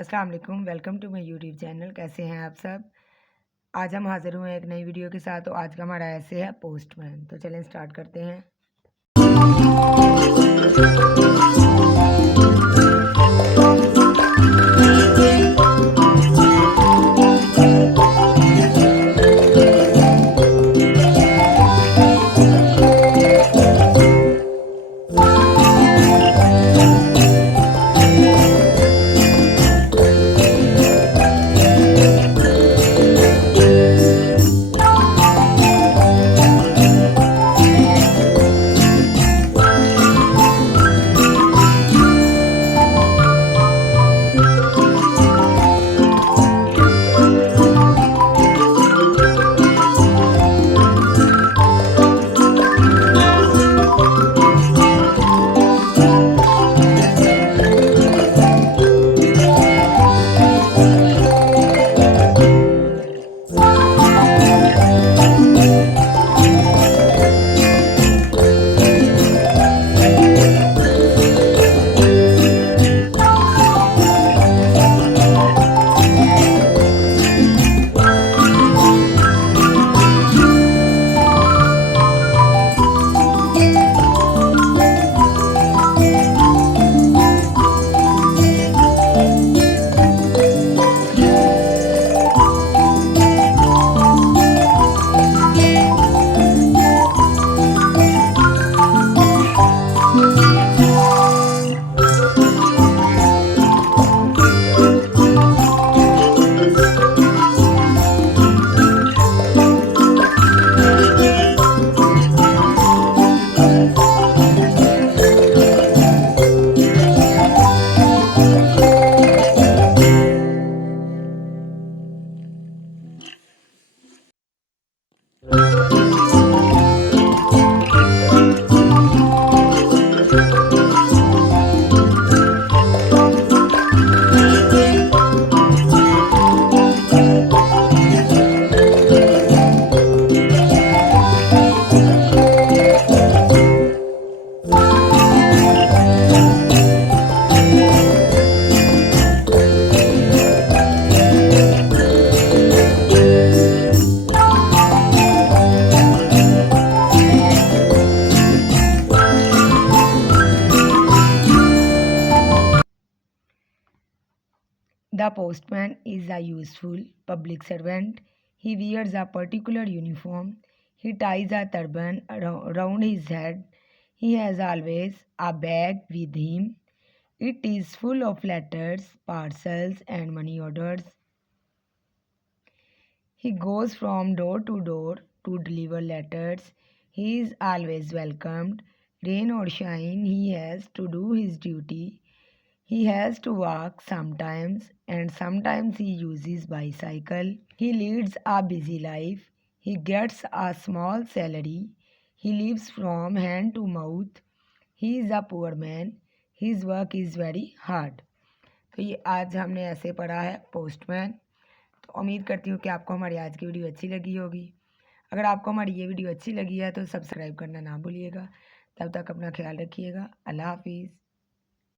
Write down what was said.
अस्सलाम वालेकुम, welcome to my YouTube channel. कैसे हैं आप सब? आज हम हाज़िर हुए हैं एक नई वीडियो के साथ। तो आज का हमारा ऐसे है पोस्टमैन। तो चलें स्टार्ट करते हैं। The postman is a useful public servant. He wears a particular uniform. He ties a turban around his head. He has always a bag with him. It is full of letters, parcels, and money orders. He goes from door to door to deliver letters. He is always welcomed. Rain or shine, he has to do his duty. He has to walk sometimes, and sometimes he uses bicycle. He leads a busy life. He gets a small salary. He lives from hand to mouth. He is a poor man. His work is very hard. तो ये आज हमने ऐसे पढ़ा है postman. तो उम्मीद करती हूँ कि आपको हमारी आज की वीडियो अच्छी लगी होगी। अगर आपको हमारी ये वीडियो अच्छी लगी है तो सब्सक्राइब करना ना भूलिएगा। तब तक अपना ख्याल रखिएगा। अल्लाह हाफिज़।